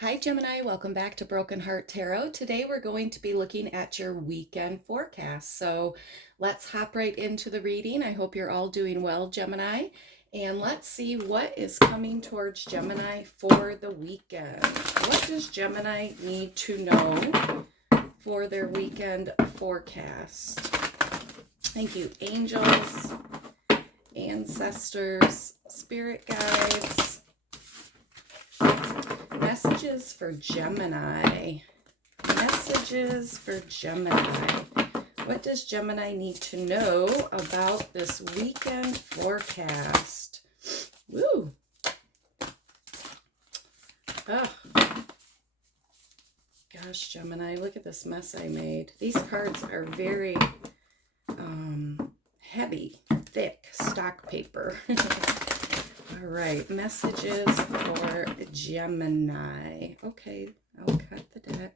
Hi Gemini, welcome back to Broken Heart Tarot. Today we're going to be looking at your weekend forecast. So let's hop right into the reading. I hope you're all doing well, Gemini. And let's see what is coming towards Gemini for the weekend. What does Gemini need to know for their weekend forecast? Thank you, angels, ancestors, spirit guides. Messages for Gemini. Messages for Gemini. What does Gemini need to know about this weekend forecast? Woo! Oh, gosh, Gemini, look at this mess I made. These cards are very heavy, thick, stock paper. All right, messages for Gemini. Okay, I'll cut the deck.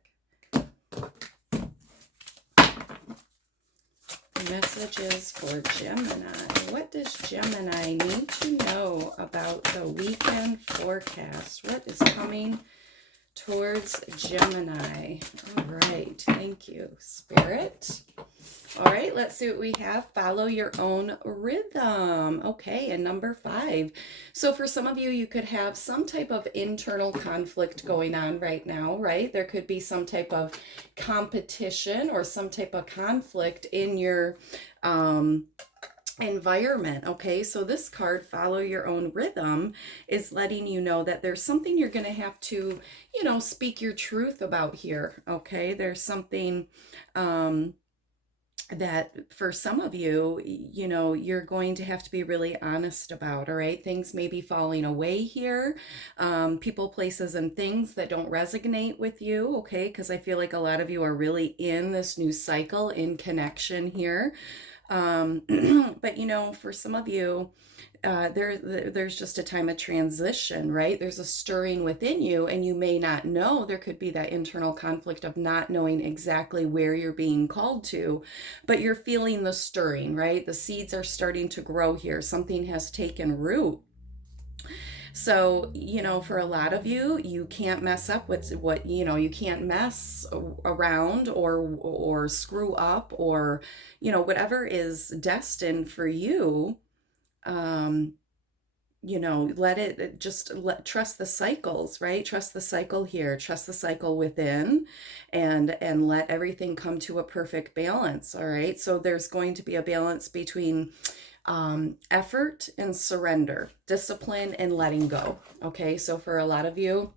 Messages for Gemini. What does Gemini need to know about the weekend forecast? What is coming towards Gemini? All right, thank you, Spirit. All right, let's see what we have. Follow your own rhythm. Okay, and number 5. So for some of you, you could have some type of internal conflict going on right now, right? There could be some type of competition or some type of conflict in your environment. Okay, so this card, follow your own rhythm, is letting you know that there's something you're going to have to, speak your truth about here. Okay, there's something that for some of you, you're going to have to be really honest about. All right, things may be falling away here, people, places, and things that don't resonate with you. Okay, because I feel like a lot of you are really in this new cycle in connection here. But for some of you, there's just a time of transition, right? There's a stirring within you, and you may not know. There could be that internal conflict of not knowing exactly where you're being called to, but you're feeling the stirring, right? The seeds are starting to grow here. Something has taken root. So, for a lot of you, you can't mess up with what, you can't mess around or screw up or, whatever is destined for you. Trust the cycles, right? Trust the cycle here, trust the cycle within, and let everything come to a perfect balance. All right. So there's going to be a balance between effort and surrender, discipline and letting go. Okay. So for a lot of you,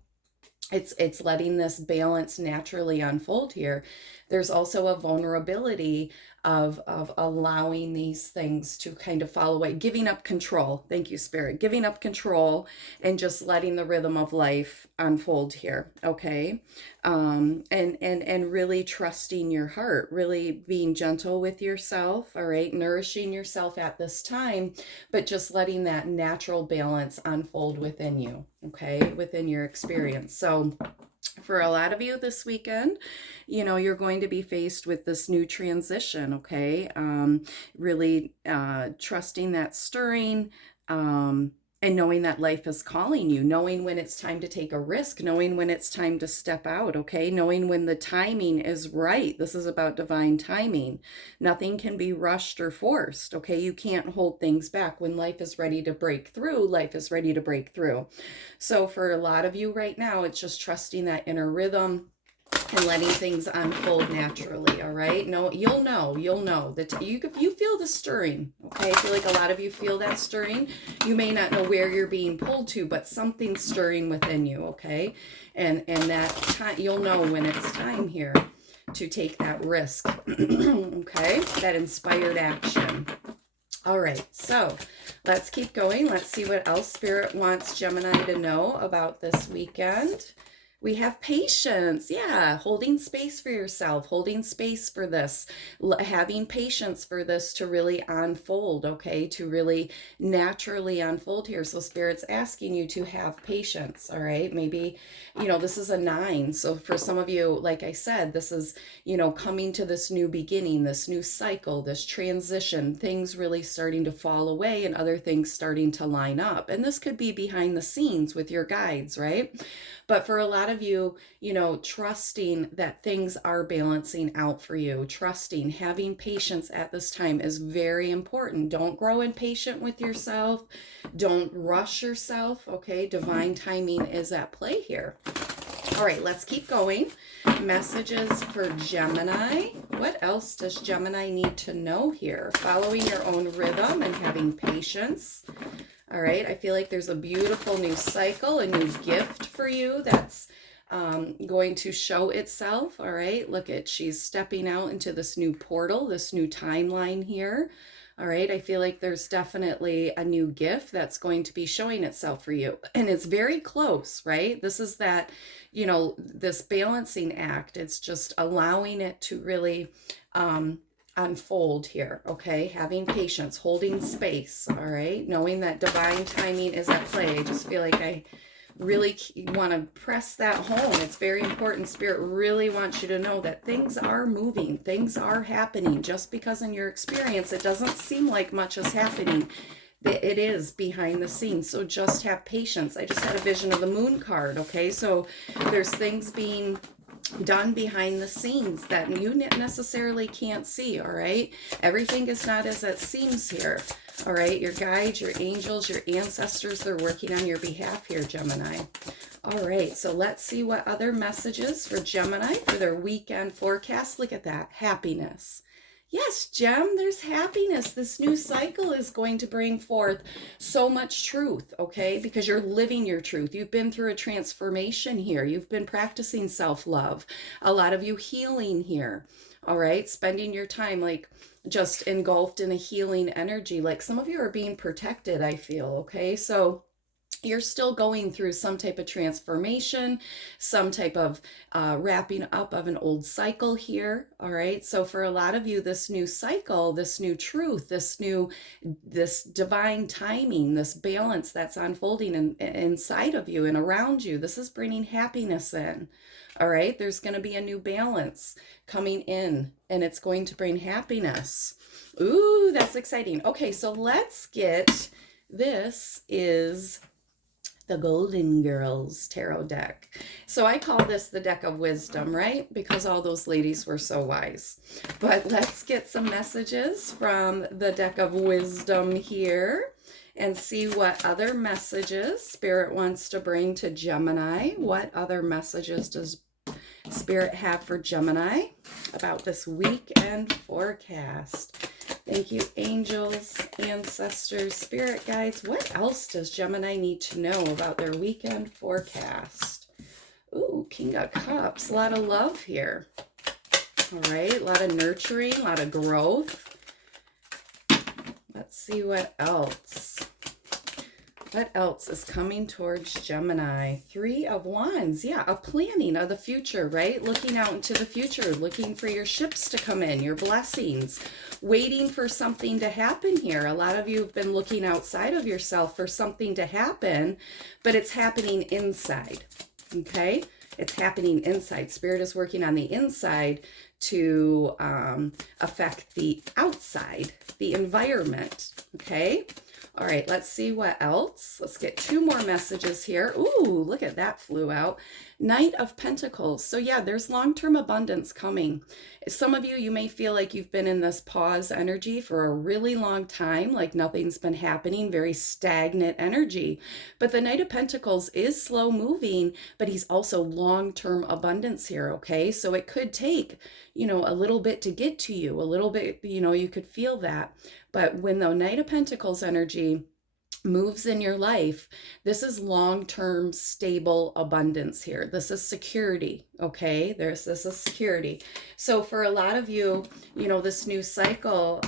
it's letting this balance naturally unfold here. There's also a vulnerability of allowing these things to kind of fall away, giving up control. Thank you, Spirit. Giving up control and just letting the rhythm of life unfold here. Okay. And really trusting your heart, really being gentle with yourself. All right. Nourishing yourself at this time, but just letting that natural balance unfold within you. Okay. Within your experience. So for a lot of you this weekend, you're going to be faced with this new transition, okay? Really trusting that stirring, and knowing that life is calling you, knowing when it's time to take a risk, knowing when it's time to step out, okay? Knowing when the timing is right. This is about divine timing. Nothing can be rushed or forced, okay? You can't hold things back. When life is ready to break through, life is ready to break through. So for a lot of you right now, it's just trusting that inner rhythm and letting things unfold naturally. All right. No, you'll know that you feel the stirring. Okay. I feel like a lot of you feel that stirring. You may not know where you're being pulled to, but something's stirring within you. Okay. And that time, you'll know when it's time here to take that risk. Okay. That inspired action. All right, so let's keep going. Let's see what else Spirit wants Gemini to know about this weekend. We have patience. Yeah, holding space for yourself, holding space for this, having patience for this to really unfold, okay, to really naturally unfold here. So Spirit's asking you to have patience, all right? Maybe, this is a 9. So for some of you, like I said, this is, coming to this new beginning, this new cycle, this transition, things really starting to fall away and other things starting to line up. And this could be behind the scenes with your guides, right? But for a lot lot of you, you know, trusting that things are balancing out for you, trusting, having patience at this time is very important. Don't grow impatient with yourself. Don't rush yourself. Okay. Divine timing is at play here. All right, let's keep going. Messages for Gemini. What else does Gemini need to know here? Following your own rhythm and having patience. All right, I feel like there's a beautiful new cycle, a new gift for you that's going to show itself. All right, look at, she's stepping out into this new portal, this new timeline here. All right, I feel like there's definitely a new gift that's going to be showing itself for you. And it's very close, right? This is that, you know, this balancing act. It's just allowing it to really unfold here, okay? Having patience, holding space, all right? Knowing that divine timing is at play. I just feel like I really want to press that home. It's very important. Spirit really wants you to know that things are moving, things are happening. Just because in your experience it doesn't seem like much is happening, it is behind the scenes. So just have patience. I just had a vision of the moon card, okay? So there's things being done behind the scenes that you necessarily can't see, all right? Everything is not as it seems here. All right, your guides, your angels, your ancestors, they're working on your behalf here, Gemini. All right, so let's see what other messages for Gemini for their weekend forecast. Look at that, happiness. Yes, Gem, there's happiness. This new cycle is going to bring forth so much truth, okay? Because you're living your truth. You've been through a transformation here. You've been practicing self-love. A lot of you healing here, all right? Spending your time like just engulfed in a healing energy. Like some of you are being protected, I feel, okay? So you're still going through some type of transformation, some type of wrapping up of an old cycle here, all right? So for a lot of you, this new cycle, this new truth, this divine timing, this balance that's unfolding inside of you and around you, this is bringing happiness in, all right? There's going to be a new balance coming in, and it's going to bring happiness. Ooh, that's exciting. Okay, so let's get, this is the Golden Girls Tarot deck. So I call this the deck of wisdom, right? Because all those ladies were so wise. But let's get some messages from the deck of wisdom here and see what other messages Spirit wants to bring to Gemini. What other messages does Spirit have for Gemini about this weekend forecast? Thank you, angels, ancestors, spirit guides. What else does Gemini need to know about their weekend forecast? Ooh, King of Cups. A lot of love here. All right, a lot of nurturing, a lot of growth. Let's see what else. What else is coming towards Gemini? Three of Wands. Yeah, a planning of the future, right? Looking out into the future, looking for your ships to come in, your blessings, waiting for something to happen here. A lot of you have been looking outside of yourself for something to happen, but it's happening inside, okay? It's happening inside. Spirit is working on the inside to affect the outside, the environment, okay? All right, let's see what else. Let's get two more messages here. Ooh, look at that, flew out. Knight of Pentacles. So yeah, there's long-term abundance coming. Some of you may feel like you've been in this pause energy for a really long time, like nothing's been happening, very stagnant energy. But the Knight of Pentacles is slow moving, but he's also long-term abundance here, okay? So it could take, you know, a little bit to get to you, a little bit, you know, you could feel that. But when the Knight of Pentacles energy moves in your life, this is long-term stable abundance here. This is security, okay? This is security. So for a lot of you, you know, this new cycle,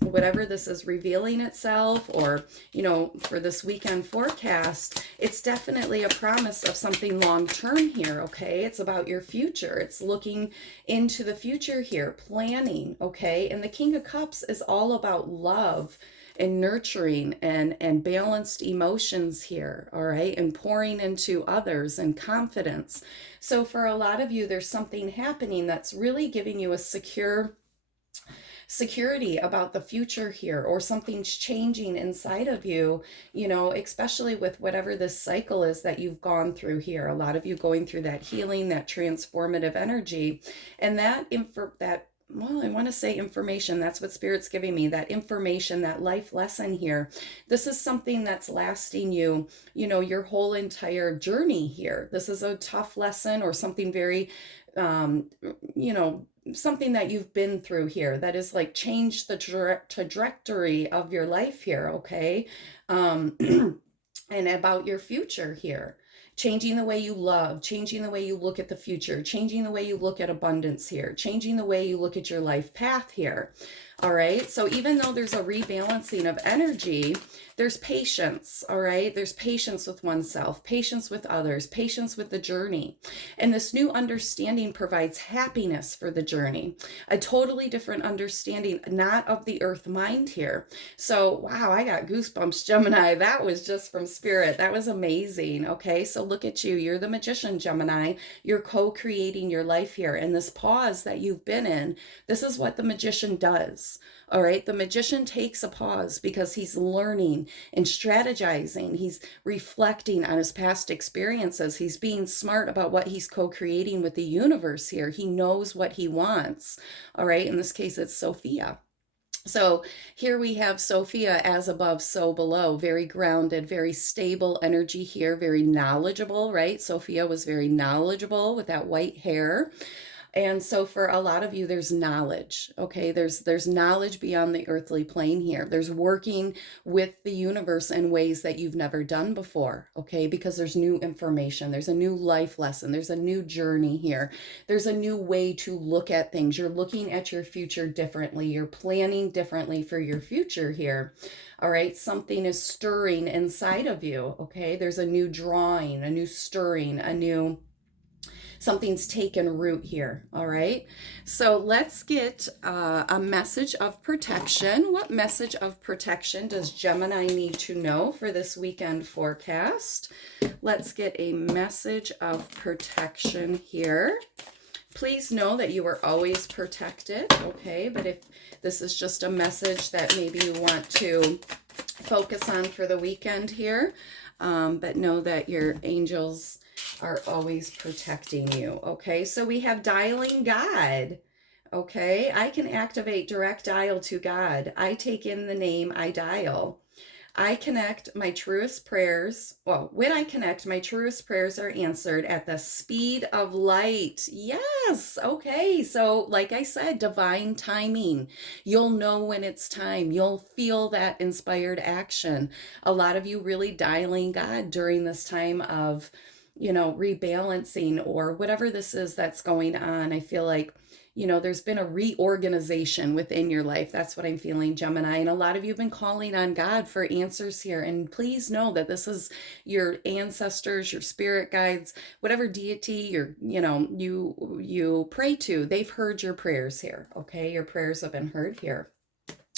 whatever this is revealing itself, or, you know, for this weekend forecast, it's definitely a promise of something long-term here, okay? It's about your future. It's looking into the future here, planning, okay? And the King of Cups is all about love and nurturing and balanced emotions here, all right, and pouring into others and confidence. So for a lot of you, there's something happening that's really giving you a secure security about the future here, or something's changing inside of you, especially with whatever this cycle is that you've gone through here. A lot of you going through that healing, that transformative energy, and well, I want to say information. That's what Spirit's giving me, that information, that life lesson here. This is something that's lasting you, your whole entire journey here. This is a tough lesson, or something very, um, you know, something that you've been through here that is like changed the trajectory of your life here, okay? Um, and about your future here. Changing the way you love, changing the way you look at the future, changing the way you look at abundance here, changing the way you look at your life path here. All right. So even though there's a rebalancing of energy, there's patience. All right. There's patience with oneself, patience with others, patience with the journey. And this new understanding provides happiness for the journey, a totally different understanding, not of the earth mind here. So, wow, I got goosebumps, Gemini. That was just from Spirit. That was amazing. Okay. So look at you. You're the magician, Gemini. You're co-creating your life here. And this pause that you've been in, this is what the magician does. All right. The magician takes a pause because he's learning and strategizing. He's reflecting on his past experiences. He's being smart about what he's co-creating with the universe here. He knows what he wants. All right. In this case, it's Sophia. So here we have Sophia, as above, so below, very grounded, very stable energy here, very knowledgeable, right? Sophia was very knowledgeable with that white hair. And so for a lot of you, there's knowledge, okay? There's knowledge beyond the earthly plane here. There's working with the universe in ways that you've never done before, okay? Because there's new information. There's a new life lesson. There's a new journey here. There's a new way to look at things. You're looking at your future differently. You're planning differently for your future here. All right, something is stirring inside of you, okay? There's a new drawing, a new stirring, something's taken root here. All right. So let's get a message of protection. What message of protection does Gemini need to know for this weekend forecast? Let's get a message of protection here. Please know that you are always protected. Okay. But if this is just a message that maybe you want to focus on for the weekend here, but know that your angels are always protecting you. Okay, so we have dialing God. Okay, I can activate direct dial to God. I take in the name, I dial. I connect my truest prayers. Well, when I connect, my truest prayers are answered at the speed of light. Yes. Okay. So like I said, divine timing. You'll know when it's time. You'll feel that inspired action. A lot of you really dialing God during this time of, rebalancing or whatever this is that's going on. I feel like, there's been a reorganization within your life. That's what I'm feeling, Gemini. And a lot of you have been calling on God for answers here. And please know that this is your ancestors, your spirit guides, whatever deity you pray to. They've heard your prayers here. Okay. Your prayers have been heard here.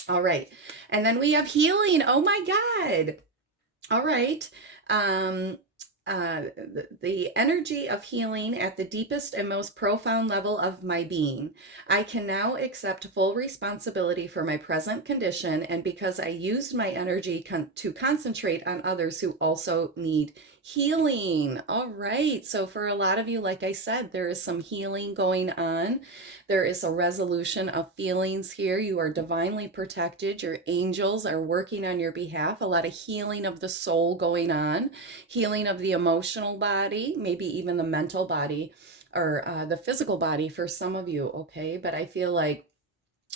All right. And then we have healing. Oh my God. All right. The energy of healing at the deepest and most profound level of my being. I can now accept full responsibility for my present condition, and because I used my energy to concentrate on others who also need healing. All right. So for a lot of you, like I said, there is some healing going on. There is a resolution of feelings here. You are divinely protected. Your angels are working on your behalf. A lot of healing of the soul going on, healing of the emotional body, maybe even the mental body or the physical body for some of you. Okay. But I feel like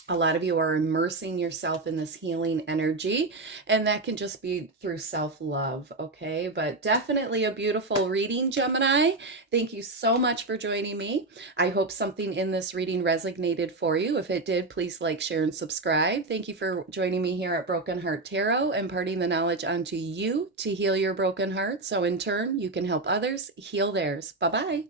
a lot of you are immersing yourself in this healing energy, and that can just be through self-love, okay? But definitely a beautiful reading, Gemini. Thank you so much for joining me. I hope something in this reading resonated for you. If it did, please like, share, and subscribe. Thank you for joining me here at Broken Heart Tarot, imparting the knowledge onto you to heal your broken heart, so in turn, you can help others heal theirs. Bye-bye.